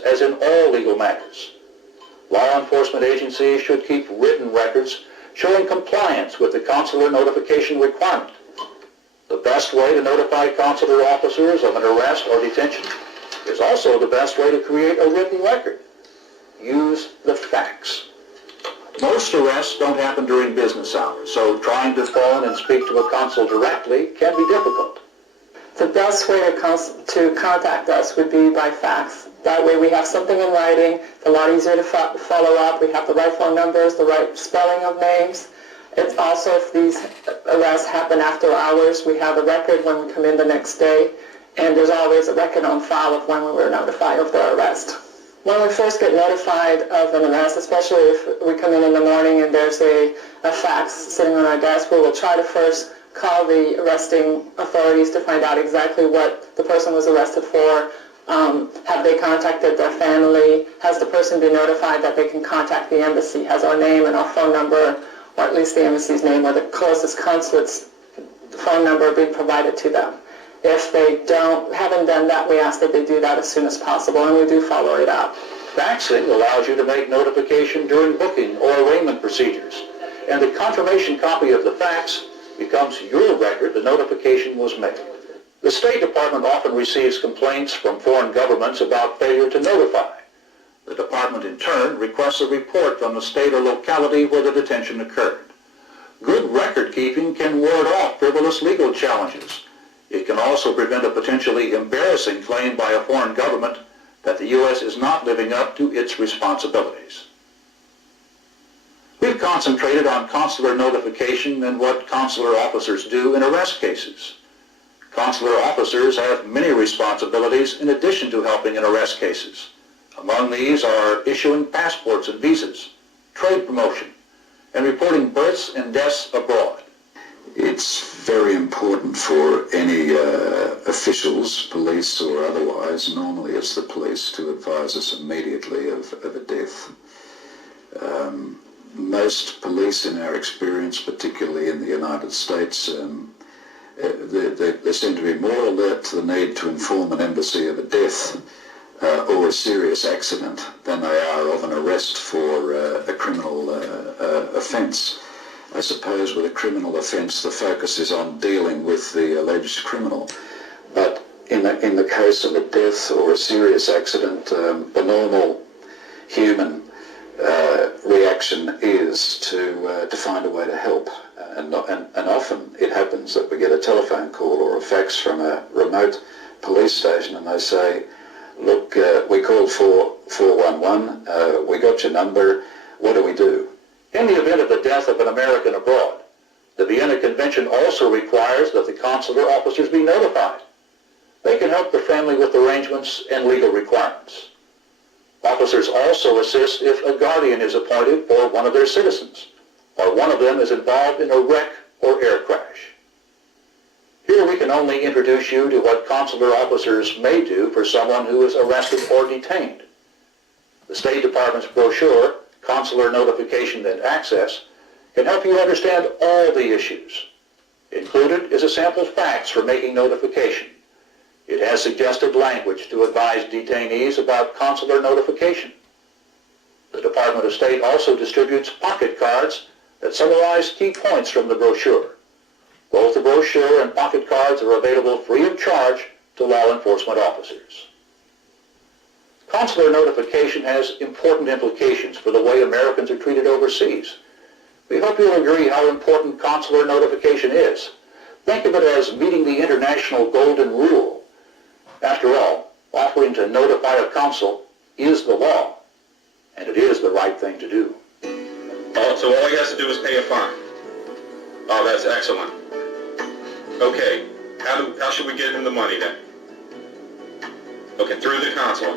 as in all legal matters. Law enforcement agencies should keep written records showing compliance with the consular notification requirement. The best way to notify consular officers of an arrest or detention is also the best way to create a written record. Use the facts. Most arrests don't happen during business hours, so trying to phone and speak to a consul directly can be difficult. The best way to contact us would be by fax. That way we have something in writing. It's a lot easier to follow up. We have the right phone numbers, the right spelling of names. It's also, if these arrests happen after hours, we have a record when we come in the next day, and there's always a record on file of when we were notified of the arrest. When we first get notified of an arrest, especially if we come in the morning and there's a fax sitting on our desk, we will try to first call the arresting authorities to find out exactly what the person was arrested for. Have they contacted their family? Has the person been notified that they can contact the embassy? Has our name and our phone number, or at least the embassy's name or the closest consulate's phone number, been provided to them? If they haven't done that, we ask that they do that as soon as possible, and we do follow it up. Faxing allows you to make notification during booking or arraignment procedures, and the confirmation copy of the fax becomes your record the notification was made. The State Department often receives complaints from foreign governments about failure to notify. The department in turn requests a report from the state or locality where the detention occurred. Good record keeping can ward off frivolous legal challenges. It can also prevent a potentially embarrassing claim by a foreign government that the U.S. is not living up to its responsibilities. We've concentrated on consular notification and what consular officers do in arrest cases. Consular officers have many responsibilities in addition to helping in arrest cases. Among these are issuing passports and visas, trade promotion, and reporting births and deaths abroad. It's very important for any officials, police or otherwise, normally it's the police, to advise us immediately of a death. Most police, in our experience, particularly in the United States, they seem to be more alert to the need to inform an embassy of a death or a serious accident than they are of an arrest for a criminal offence. I suppose with a criminal offence the focus is on dealing with the alleged criminal, but in the case of a death or a serious accident, the normal human reaction is to find a way to help, and often it happens that we get a telephone call or a fax from a remote police station and they say, look, we called 411, we got your number, what do we do? In the event of the death of an American abroad, the Vienna Convention also requires that the consular officers be notified. They can help the family with arrangements and legal requirements. Officers also assist if a guardian is appointed for one of their citizens, or one of them is involved in a wreck or air crash. Here we can only introduce you to what consular officers may do for someone who is arrested or detained. The State Department's brochure, Consular Notification and Access, can help you understand all the issues. Included is a sample fax for making notification. It has suggested language to advise detainees about consular notification. The Department of State also distributes pocket cards that summarize key points from the brochure. Both the brochure and pocket cards are available free of charge to law enforcement officers. Consular notification has important implications for the way Americans are treated overseas. We hope you'll agree how important consular notification is. Think of it as meeting the international golden rule. After all, offering to notify a consul is the law, and it is the right thing to do. So all he has to do is pay a fine. Oh, that's excellent. Okay, how should we get him the money then? Okay, through the consul.